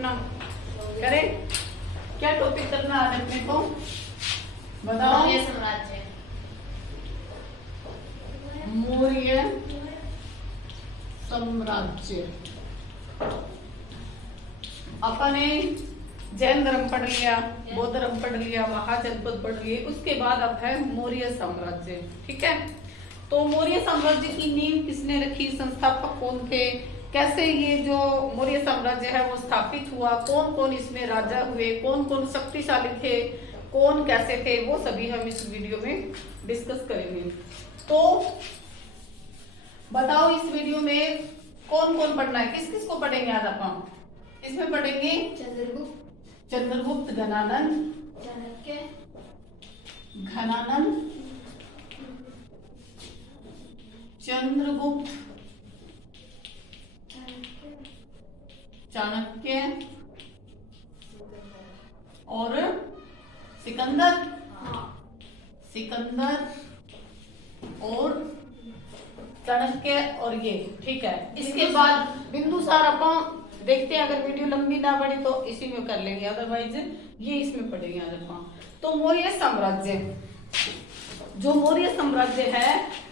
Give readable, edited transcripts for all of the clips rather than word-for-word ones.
अपना करें। क्या टॉपिक करना है अपने को बताओ। मौर्य साम्राज्य। मौर्य साम्राज्य। अपने जैन धर्म पढ़ लिया, बौद्ध धर्म पढ़ लिया, महाजनपद पढ़ लिए, उसके बाद अब है मौर्य साम्राज्य। ठीक है, तो मौर्य साम्राज्य की नींव किसने रखी, संस्थापक कौन थे, कैसे ये जो मौर्य साम्राज्य है वो स्थापित हुआ, कौन कौन इसमें राजा हुए, कौन कौन शक्तिशाली थे, कौन कैसे थे, वो सभी हम इस वीडियो में डिस्कस करेंगे। तो बताओ इस वीडियो में कौन कौन पढ़ना है, किस किस को पढ़ेंगे आज अपन। इसमें पढ़ेंगे चंद्रगुप्त, घनानंद, चाणक्य, घनानंद, चंद्रगुप्त, चाणक्य और सिकंदर। सिकंदर और चाणक्य और ये। ठीक है, इसके बाद बिंदुसार अपन देखते हैं, अगर वीडियो लंबी ना बढ़ी तो इसी में कर लेंगे, अदरवाइज ये इसमें पढ़ेंगे आज अपन। तो मौर्य साम्राज्य, जो मौर्य साम्राज्य है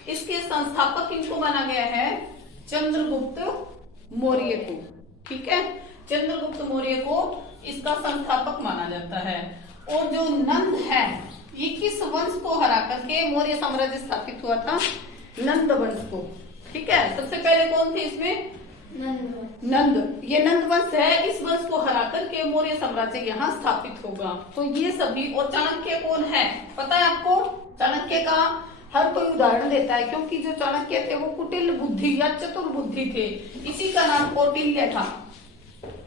इसके संस्थापक इनको माना गया है चंद्रगुप्त मौर्य को। ठीक है, चंद्रगुप्त मौर्य को इसका संस्थापक माना जाता है। और जो नंद है ये किस वंश को हरा करके मौर्य साम्राज्य स्थापित हुआ था, नंद वंश को। ठीक है, सबसे पहले कौन थे इसमें, नंद। ये नंद वंश है, इस वंश को हरा करके मौर्य साम्राज्य यहाँ स्थापित होगा। तो ये सभी, और चाणक्य कौन है पता है आपको, चाणक्य का हर कोई उदाहरण देता है, क्योंकि जो चाणक्य थे वो कुटिल बुद्धि या चतुर बुद्धि थे। इसी का नाम कौटिल्य था,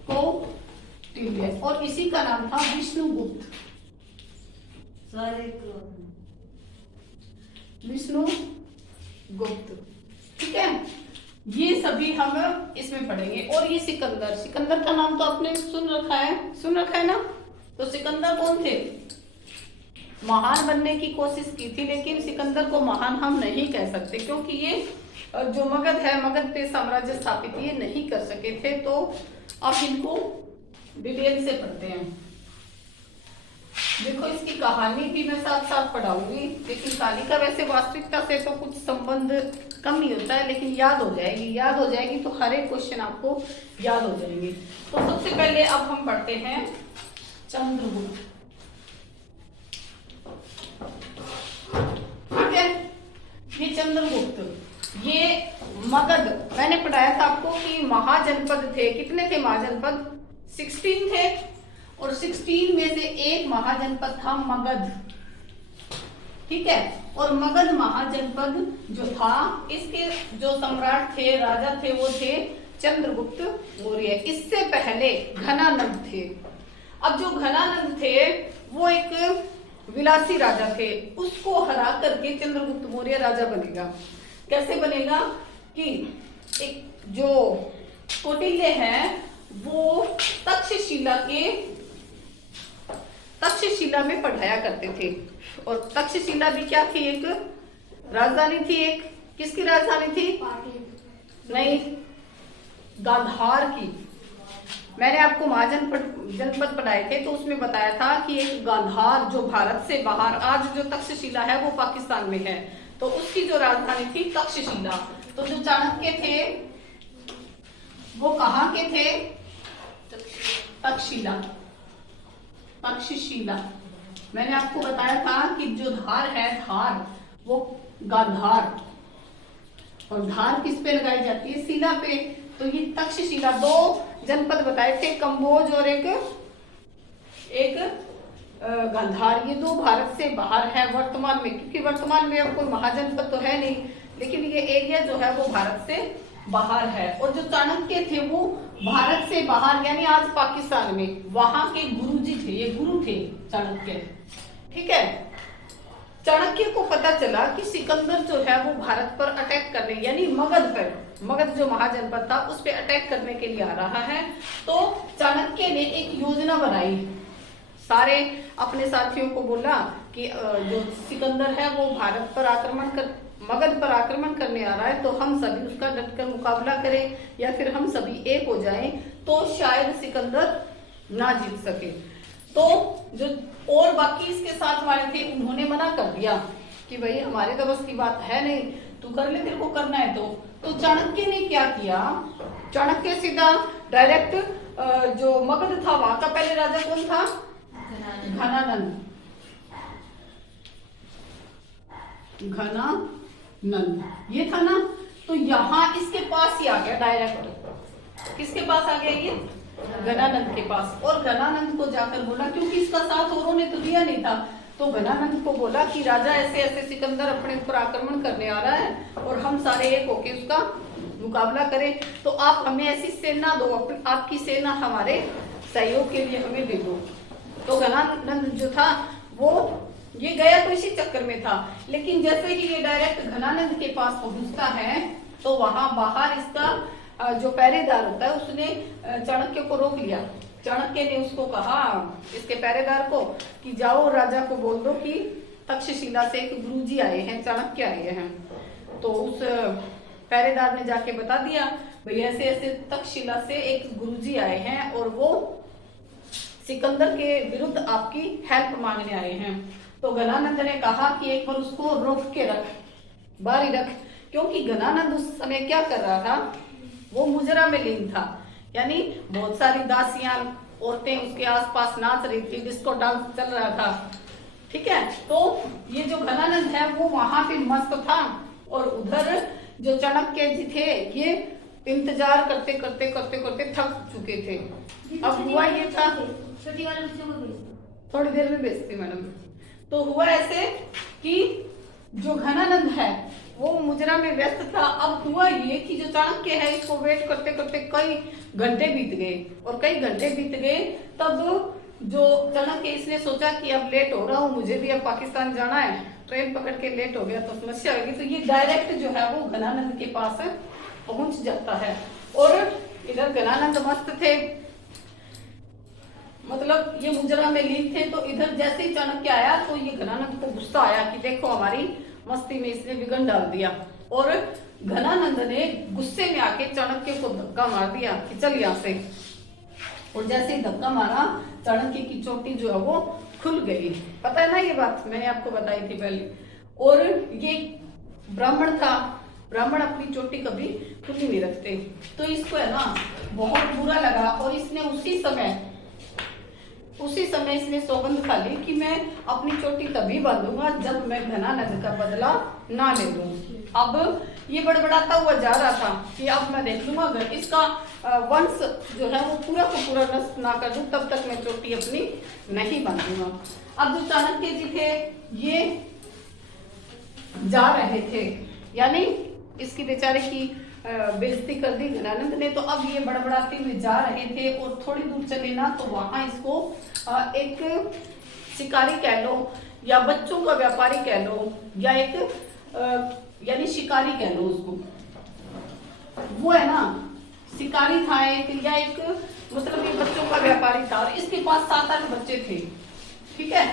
कौटिल्य, और इसी का नाम था विष्णुगुप्त। विष्णुगुप्त। ठीक है, ये सभी हम इसमें पढ़ेंगे। और ये सिकंदर, सिकंदर का नाम तो आपने सुन रखा है ना। तो सिकंदर कौन थे, महान बनने की कोशिश की थी, लेकिन सिकंदर को महान हम नहीं कह सकते, क्योंकि ये जो मगध है, मगध पे साम्राज्य स्थापित ये नहीं कर सके थे। तो अब इनको डिटेल से पढ़ते हैं। देखो इसकी कहानी भी मैं साथ साथ पढ़ाऊंगी, लेकिन कहानी का वैसे वास्तविकता से तो कुछ संबंध कम ही होता है, लेकिन याद हो जाएगी तो हर एक क्वेश्चन आपको याद हो जाएंगे। तो सबसे पहले अब हम पढ़ते हैं चंद्रगुप्त। ठीक है, ये चंद्रगुप्त, ये मगध, मैंने पढ़ाया था आपको कि महाजनपद थे। कितने थे महाजनपद, 16 थे, और 16 में से एक महाजनपद था मगध। ठीक है, और मगध महाजनपद जो था, इसके जो सम्राट थे, राजा थे, वो थे चंद्रगुप्त मौर्य। इससे पहले घनानंद थे। अब जो घनानंद थे वो एक विलासी राजा थे, उसको हरा करके चंद्रगुप्त मौर्य राजा बनेगा। कैसे बनेगा कि एक जो कौटिल्य है वो तक्षशिला में पढ़ाया करते थे। और तक्षशिला भी क्या थी, एक राजधानी थी। एक किसकी राजधानी थी, नहीं, गांधार की। मैंने आपको महाजनपद पढ़ाए थे, तो उसमें बताया था कि एक गांधार जो भारत से बाहर, आज जो तक्षशिला है वो पाकिस्तान में है, तो उसकी जो राजधानी थी तक्षशिला। तो जो चाणक्य थे वो कहाँ के थे, तक्षशिला। मैंने आपको बताया था कि जो धार है, धार वो गांधार, और धार किस पे लगाई जाती है, शिला पे। तो ये तक्षशिला, दो जनपद बताए थे, कंबोज और एक गांधार। ये दो भारत से बाहर है वर्तमान में, क्योंकि वर्तमान में अब कोई महाजनपद तो है नहीं, लेकिन ये एरिया जो है वो भारत से बाहर है। और जो चाणक्य थे वो भारत से बाहर, यानी आज पाकिस्तान में, वहां के गुरुजी थे, ये गुरु थे चाणक्य। ठीक है, चाणक्य को पता चला कि सिकंदर जो है वो भारत पर अटैक करने, यानी मगध पर, मगध जो महाजनपद था उस पर अटैक करने के लिए आ रहा है। तो चाणक्य ने एक योजना बनाई, सारे अपने साथियों को बोला कि जो सिकंदर है वो भारत पर मगध पर आक्रमण करने आ रहा है, तो हम सभी उसका डटकर मुकाबला करें, या फिर हम सभी एक हो जाएं, तो शायद सिकंदर ना जीत सके। तो जो और बाकी इसके साथ वाले थे उन्होंने मना कर दिया कि भाई हमारे तो बस की बात है नहीं, तू कर ले, तेरे को करना है तो चाणक्य ने क्या किया, चाणक्य सीधा डायरेक्ट जो मगध था वहां का पहले राजा कौन था, घनानंद, घनानंद ये था ना, तो यहाँ इसके पास ही आ गया डायरेक्ट। किसके पास आ गया ये, घनानंद के पास। और घनानंद को जाकर बोला, क्योंकि इसका साथ औरों ने तो दिया नहीं था, तो घनानंद को बोला कि राजा ऐसे ऐसे सिकंदर अपने ऊपर आक्रमण करने आ रहा है और हम सारे एक होके उसका मुकाबला करें, तो आप हमें ऐसी सेना दो, आपकी सेना हमारे सहयोग के लिए हमें दे दो। तो घनानंद जो था वो ये गया तो इसी चक्कर में था, लेकिन जैसे ही ये डायरेक्ट घनानंद के पास पहुंचता है तो वहां बाहर इसका जो पहरेदार होता है उसने चाणक्य को रोक लिया। चाणक्य ने उसको कहा, इसके पहरेदार को, कि जाओ राजा को बोल दो कि तक्षशिला से एक गुरुजी आए हैं, चाणक्य आए हैं। तो उस पहरेदार ने जाके बता दिया, भाई ऐसे ऐसे तक्षशिला से एक गुरुजी आए हैं और वो सिकंदर के विरुद्ध आपकी हेल्प मांगने आए हैं। तो घनानंद ने कहा कि एक बार उसको रोक के रख, बाहर ही रख, क्योंकि घनानंद उस समय क्या कर रहा था, वो मुजरा में लीन था, यानी बहुत सारी दासियां औरतें उसके आसपास नाच रही थी, डिस्को डांस चल रहा था, ठीक है। तो ये जो घनानंद है वो वहां पे मस्त था और उधर जो चाणक्य जी थे ये इंतजार करते करते करते करते थक चुके थे। अब हुआ ये था, छोटी वाले बच्चों को भेज, थोड़ी देर में भेजती मैडम। तो हुआ ऐसे कि जो घनानंद है वो मुजरा में व्यस्त था। अब हुआ ये कि जो चाणक्य है इसको वेट करते करते कई घंटे बीत गए, और कई घंटे बीत गए तब जो चाणक्य इसने सोचा कि अब लेट हो रहा हूँ, मुझे भी अब पाकिस्तान जाना है, ट्रेन पकड़ के लेट हो गया तो समस्या होगी, तो ये डायरेक्ट जो है वो घनानंद के पास पहुंच जाता है। और इधर घनानंद मस्त थे, मतलब ये मुजरा में लीन थे, तो इधर जैसे ही चाणक्य आया तो ये घनानंद को गुस्सा आया कि देखो हमारी मस्ती में इसने विघन डाल दिया, और घनानंद ने गुस्से में आके चाणक्य को धक्का मार दिया कि चल यहाँ से। और जैसे ही धक्का मारा चाणक्य की चोटी जो है वो खुल गई, पता है ना ये बात मैंने आपको बताई थी पहले। और ये ब्राह्मण था, ब्राह्मण अपनी चोटी कभी खुली नहीं रखते, तो इसको है ना बहुत बुरा लगा, और इसने उसी समय इसने सौगंध खा ली कि मैं अपनी चोटी तभी बांधूंगा जब मैं घनानंद का बदला ना ले लूं। अब ये बड़बड़ाता हुआ जा रहा था कि अब मैं देख लूंगा अगर इसका वंश जो है वो पूरा को पूरा नष्ट ना कर दूं तब तक मैं चोटी अपनी नहीं बांधूंगा। अब जो चाणक्य जी थे ये जा रहे थे, यानी इसकी बेचारे की बेइज्जती कर दी घनानंद ने, तो अब ये बड़बड़ाते हुए जा रहे थे, और थोड़ी दूर चले ना तो वहां इसको एक शिकारी कह लो या बच्चों का व्यापारी कह लो या एक यानी शिकारी कह लो उसको, वो है ना शिकारी था एक, या एक मतलब ये बच्चों का व्यापारी था, और इसके पास 7-8 बच्चे थे, ठीक है।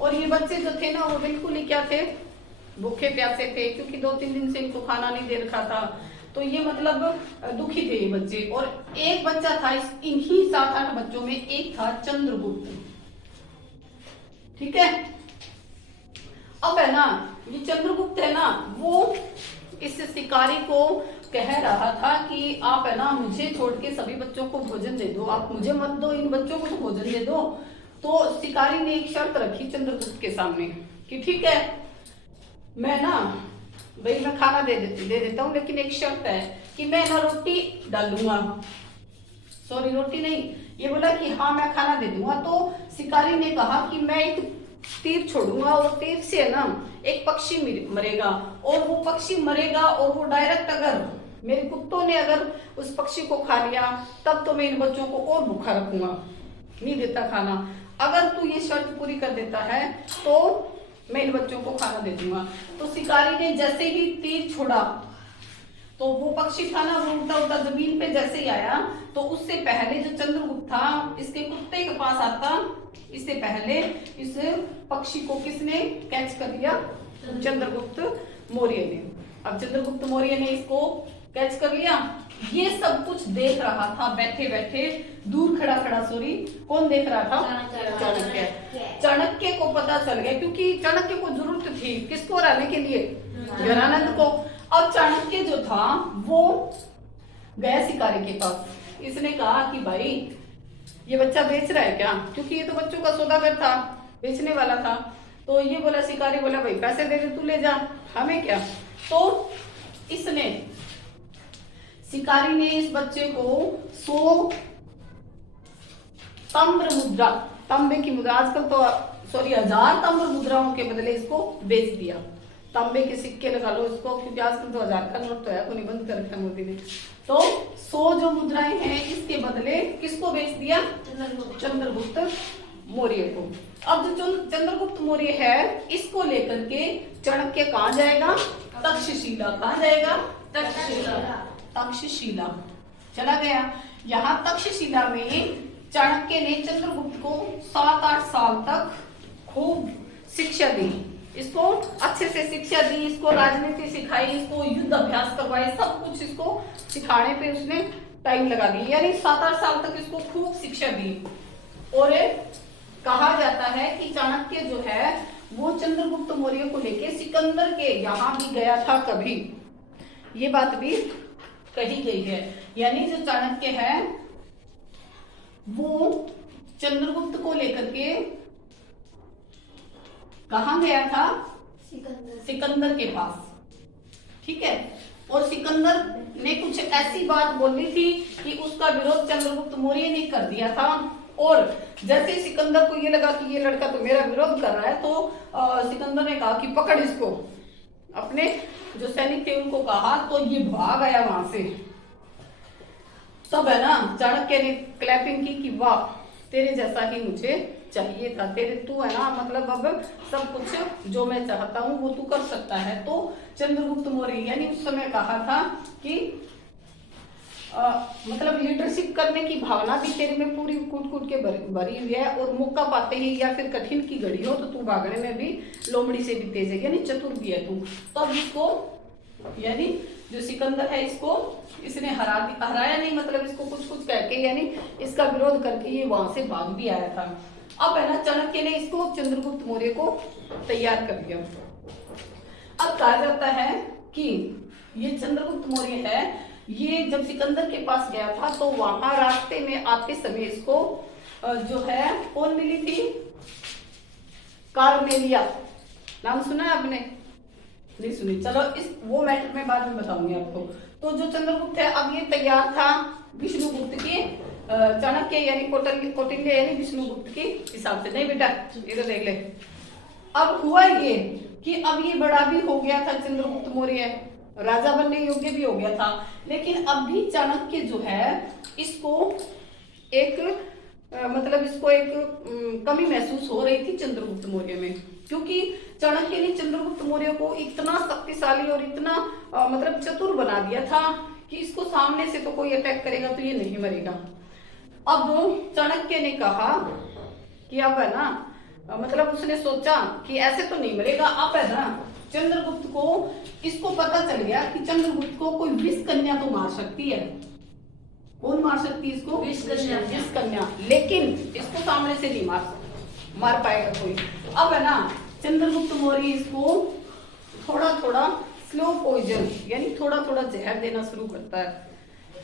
और ये बच्चे जो थे ना वो बिल्कुल ही क्या थे, भूखे प्यासे थे, क्योंकि 2-3 दिन से इनको खाना नहीं दे रखा था, तो ये मतलब दुखी थे ये बच्चे। और एक बच्चा था इन्हीं 7-8 बच्चों में, एक था चंद्रगुप्त, ठीक है। अब है ना ये चंद्रगुप्त है ना वो इस शिकारी को कह रहा था कि आप है ना मुझे छोड़ के सभी बच्चों को भोजन दे दो, आप मुझे मत दो, इन बच्चों को तो भोजन दे दो। तो शिकारी ने एक शर्त रखी चंद्रगुप्त के सामने कि ठीक है मैं ना भाई मैं खाना दे देता हूँ, लेकिन एक शर्त है कि मैं ना रोटी डालूंगा, सॉरी रोटी नहीं, ये बोला कि हाँ मैं खाना दे दूंगा। तो शिकारी ने कहा कि मैं एक तीर छोड़ूंगा और तीर से है ना एक पक्षी मरेगा, और वो पक्षी मरेगा और वो डायरेक्ट अगर मेरे कुत्तों ने अगर उस पक्षी को खा लिया तब तो मैं इन बच्चों को और भूखा रखूंगा, नहीं देता खाना। अगर तू ये शर्त पूरी कर देता है तो मैं इन बच्चों को खाना दे दूंगा। तो शिकारी ने जैसे ही तीर छोड़ा तो वो पक्षी था ना वो उड़ता उड़ता जमीन पे जैसे ही आया, तो उससे पहले जो चंद्रगुप्त था इसके कुत्ते के पास आता, इससे पहले इस पक्षी को किसने कैच कर लिया, चंद्रगुप्त मौर्य ने। अब चंद्रगुप्त मौर्य ने इसको कैच कर लिया। ये सब कुछ देख रहा था बैठे बैठे, दूर खड़ा खड़ा, सॉरी, कौन देख रहा था? चाणक्य। चाणक्य को पता चल गया, क्योंकि चाणक्य को जरूरत थी किसको हराने के लिए? घरानंद को। अब चाणक्य जो था वो गया शिकारी के पास। इसने कहा कि भाई ये बच्चा बेच रहा है क्या? क्योंकि ये तो बच्चों का सौदागर था, बेचने वाला था। तो ये बोला, शिकारी बोला भाई पैसे दे दे, तू ले जा, हमें क्या। तो इसने, शिकारी ने इस बच्चे को 100 ताम्र मुद्रा, तांबे की मुद्रा, आजकल तो सॉरी 1000 ताम्र मुद्राओं के बदले इसको बेच दिया। तांबे के सिक्के लगा लो इसको, क्योंकि आजकल तो 1000 का नोट तो है, कोई बंद कर रखा मोदी ने। तो 100 जो मुद्राएं हैं इसके बदले किसको बेच दिया? चंद्रगुप्त मौर्य को। अब जो चंद्रगुप्त मौर्य है इसको लेकर के चाणक्य कहाँ जाएगा? तक्षशिला। कहाँ जाएगा? तक्षशिला। तक्षशिला चला गया। यहाँ तक्षशिला में चाणक्य ने चंद्रगुप्त को 7-8 साल तक खूब शिक्षा दी, इसको अच्छे से शिक्षा दी, इसको राजनीति सिखाई, इसको युद्ध अभ्यास करवाई, सब कुछ इसको सिखाने पे उसने टाइम लगा दिया, यानी 7-8 साल तक इसको खूब शिक्षा दी। और कहा जाता है कि चाणक्य जो है वो चंद्रगुप्त मौर्य को लेके सिकंदर के यहाँ भी गया था कभी, ये बात भी कही गई है। यानी जो चाणक्य है वो चंद्रगुप्त को लेकर के कहाँ गया था? सिकंदर के पास, ठीक है। और सिकंदर ने कुछ ऐसी बात बोली थी कि उसका विरोध चंद्रगुप्त मौर्य ने कर दिया था। और जैसे सिकंदर को ये लगा कि ये लड़का तो मेरा विरोध कर रहा है, तो सिकंदर ने कहा कि पकड़ इसको। अपने जो सैनिक थे उनको कहा, तो ये भाग आया वहां से। तब है ना चाणक्य ने क्लैपिंग की कि वाह, तेरे जैसा ही मुझे चाहिए था, तेरे तू है ना, मतलब अब सब कुछ जो मैं चाहता हूँ वो तू कर सकता है। तो चंद्रगुप्त मौर्य यानी उस समय कहा था कि मतलब लीडरशिप करने की भावना भी तेरे में पूरी कूट कूट के भरी हुई है, और मौका पाते ही या फिर कठिन की घड़ी हो तो तू भागने में भी लोमड़ी से भी तेज है, यानी चतुर भी है तू। तब इसको यानी जो सिकंदर है इसको इसने हराया नहीं, मतलब इसको कुछ कुछ करके यानी इसका विरोध करके ये वहां से भाग भी आया था। अब है ना चाणक्य ने इसको चंद्रगुप्त मौर्य को तैयार कर दिया। अब कहा जाता है कि ये चंद्रगुप्त मौर्य है, ये जब सिकंदर के पास गया था तो वहां रास्ते में आते समय इसको जो है कौन मिली थी? कार्नेलिया। नाम सुना है आपने? नहीं सुनी, चलो इस वो मैटर में बाद में बताऊंगी आपको। तो जो चंद्रगुप्त है अब ये तैयार था विष्णुगुप्त की, चाणक्य यानी कौटिल्य यानी विष्णुगुप्त के हिसाब से। नहीं बेटा इधर देख ले। अब हुआ ये कि अब ये बड़ा भी हो गया था चंद्रगुप्त मौर्य, राजा बनने योग्य भी हो गया था, लेकिन अब भी चाणक्य जो है इसको एक मतलब इसको एक कमी महसूस हो रही थी चंद्रगुप्त मौर्य में, क्योंकि चाणक्य ने चंद्रगुप्त मौर्य को इतना शक्तिशाली और इतना मतलब चतुर बना दिया था कि इसको सामने से तो कोई अटैक करेगा तो ये नहीं मरेगा। अब चाणक्य ने कहा कि अब है ना मतलब उसने सोचा कि ऐसे तो नहीं मरेगा। अब है ना चंद्रगुप्त को इसको पता चल गया कि चंद्रगुप्त को कोई विष कन्या तो मार सकती है। कौन मार सकती है इसको? विष कन्या। लेकिन इसको सामने से नहीं मार पाएगा कोई। अब है ना चंद्रगुप्त मौर्य इसको थोड़ा थोड़ा स्लो पॉइजन यानी थोड़ा थोड़ा जहर देना शुरू करता है।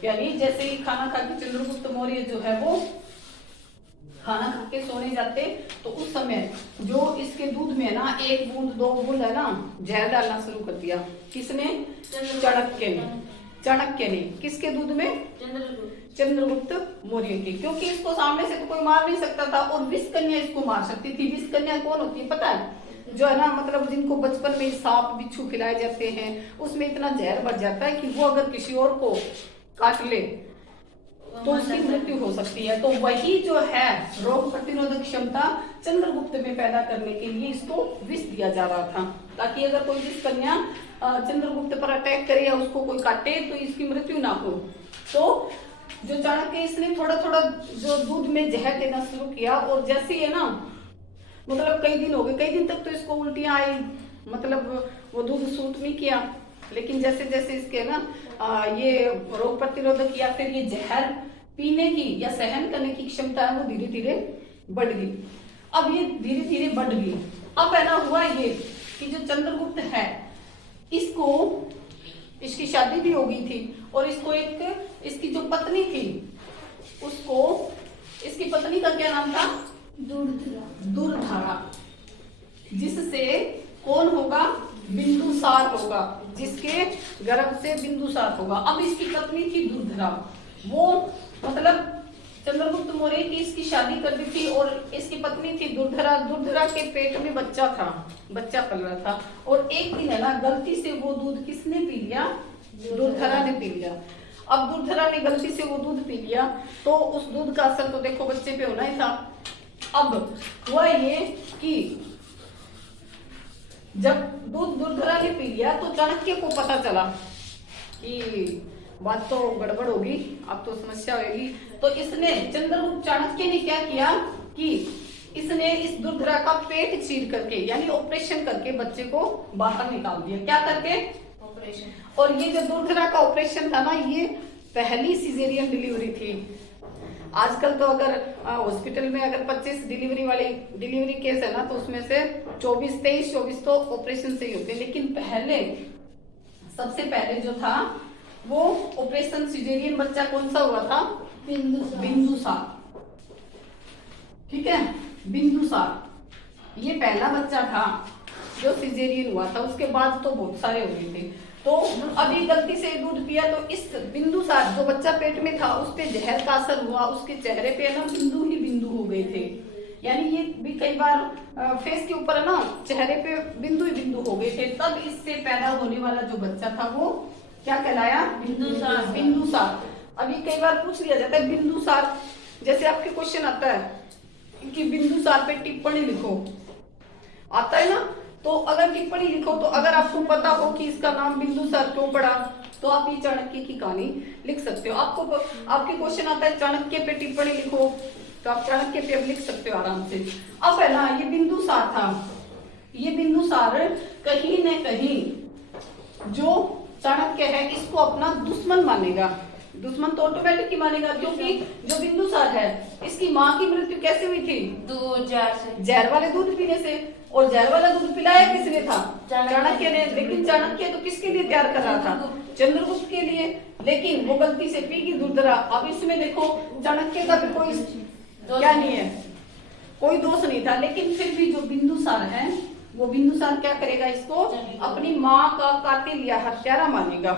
यानी जैसे ही खाना खा के चंद्रगुप्त मौर्य जो है वो खाना खा के सोने जाते तो उस समय जो इसके दूध में ना 1 बूंद 2 बूंद है ना जहर डालना शुरू कर दिया। किसने? चाणक्य ने। किसके दूध में? चंद्रगुप्त मौर्य के, क्योंकि इसको सामने से तो कोई मार नहीं सकता था और विष कन्या इसको मार सकती थी। विष कन्या कौन होती है पता है? जो है ना मतलब जिनको बचपन में सांप बिच्छू खिलाए जाते हैं उसमें इतना जहर बढ़ जाता है कि वो अगर किसी और को काट ले तो उसकी मृत्यु हो सकती है। तो वही जो है रोग प्रतिरोधक क्षमता चंद्रगुप्त में पैदा करने के लिए इसको विष दिया जा रहा था, ताकि अगर कोई विष कन्या चंद्रगुप्त पर अटैक करे या उसको कोई काटे तो इसकी मृत्यु ना हो। तो जो चाणक्य इसने थोड़ा थोड़ा जो दूध में जहर देना शुरू किया, और जैसे है ना मतलब कई दिन हो गए, कई दिन तक तो इसको उल्टियां आई, मतलब वो दूध सूट नहीं किया। लेकिन जैसे जैसे इसके ना ये रोग प्रतिरोधक या फिर ये जहर पीने की या सहन करने की क्षमता है वो धीरे धीरे बढ़ गई। अब ये धीरे धीरे बढ़ गई। अब है ना हुआ ये कि जो चंद्रगुप्त है इसको, इसकी शादी भी हो गई थी और इसको एक इसकी जो पत्नी थी उसको, इसकी पत्नी का क्या नाम था? दुर्धरा, जिससे कौन होगा? बिंदुसार होगा, जिसके गर्भ से बिंदुसार होगा। अब इसकी पत्नी थी दुर्धरा, वो मतलब चंद्रगुप्त मौर्य की इसकी शादी कर दी थी और इसकी पत्नी थी दुर्धरा। दुर्धरा के पेट में बच्चा था, बच्चा पल रहा था और एक दिन है ना गलती से वो दूध किसने पी लिया? दुर्धरा ने पी लिया। अब दुर्धरा ने गलती से वो दूध पी लिया तो उस दूध का असर तो देखो बच्चे पे होना ही था। अब हुआ ये कि जब दूध दुर्धरा ने पी लिया तो चाणक्य को पता चला कि बात तो गड़बड़ होगी, अब तो समस्या होगी। तो इसने, चंद्रगुप्त चाणक्य ने क्या किया कि इसने इस दुर्धरा का पेट चीर करके यानी ऑपरेशन करके बच्चे को बाहर निकाल दिया। क्या करके? ऑपरेशन। और ये जो दुर्धरा का ऑपरेशन था ना, ये पहली सिजेरियन डिलीवरी थी। आजकल तो अगर हॉस्पिटल में अगर 25 डिलीवरी केस है ना तो उसमें से 23-24 तो ऑपरेशन से ही होते हैं, लेकिन पहले सबसे पहले जो था वो ऑपरेशन सिजेरियन बच्चा कौन सा हुआ था? बिंदुसार। ठीक है, बिंदुसार ये पहला बच्चा था जो सिजेरियन हुआ था। उसके बाद तो बहुत सारे हो गए थे। तो अभी गलती से दूध पिया तो इस बिंदुसार जो बच्चा पेट में था उस पे जहर का असर हुआ, उसके चेहरे पे ना बिंदु ही बिंदु हो गए थे। यानी ये भी कई बार फेस के ऊपर है ना चेहरे पे बिंदु ही बिंदु हो गए थे। तब इससे पैदा होने वाला जो बच्चा था वो क्या कहलाया? बिंदुसार। अभी कई बार पूछ लिया जाता है बिंदुसार, जैसे आपके क्वेश्चन आता है कि बिंदुसार पे टिप्पणी लिखो, आता है ना, तो अगर टिप्पणी लिखो तो अगर आपको पता हो कि इसका नाम बिंदुसार क्यों पड़ा तो आप ये चाणक्य की कहानी लिख सकते हो। आपको आपके क्वेश्चन आता है चाणक्य पे टिप्पणी लिखो तो आप चाणक्य पे अब लिख सकते हो आराम से। अब है ना ये बिंदुसार था, ये बिंदुसार कहीं न कहीं जो चाणक्य है इसको अपना दुश्मन मानेगा। दुश्मन तो ऑटोमेटिक ही मानेगा क्योंकि जो बिंदुसार है इसकी माँ की मृत्यु कैसे हुई थी? जहर वाले दूध पीने से। और जहर वाला दूध पिलाया किसने था? चाणक्य ने। लेकिन चाणक्य तो किसके लिए तैयार कर रहा था? चंद्रगुप्त के लिए। लेकिन वो गलती से पी गई दुर्धरा। अब इसमें देखो चाणक्य का भी कोई क्या नहीं है, कोई दोष नहीं था। लेकिन फिर भी जो बिंदुसार है वो बिंदुसार क्या करेगा? इसको अपनी माँ का कातिल या हत्यारा मानेगा।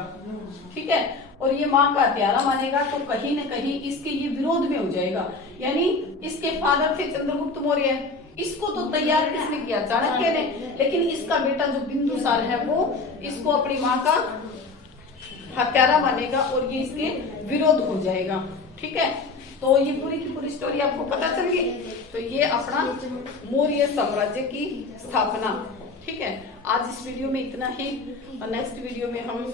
ठीक है, और ये माँ का हत्यारा मानेगा तो कहीं न कहीं इसके ये विरोध में हो जाएगा। यानी इसके फादर थे चंद्रगुप्त मौर्य, इसको तो तैयार किसने किया? चाणक्य ने। लेकिन इसका बेटा जो बिंदुसार है वो इसको अपनी माँ का हत्यारा मानेगा और ये इसके विरोध हो जाएगा। ठीक है, तो ये पूरी की पूरी स्टोरी आपको पता चल गई। तो ये अपना मौर्य साम्राज्य की स्थापना। ठीक है, आज इस वीडियो में इतना ही और नेक्स्ट वीडियो में हम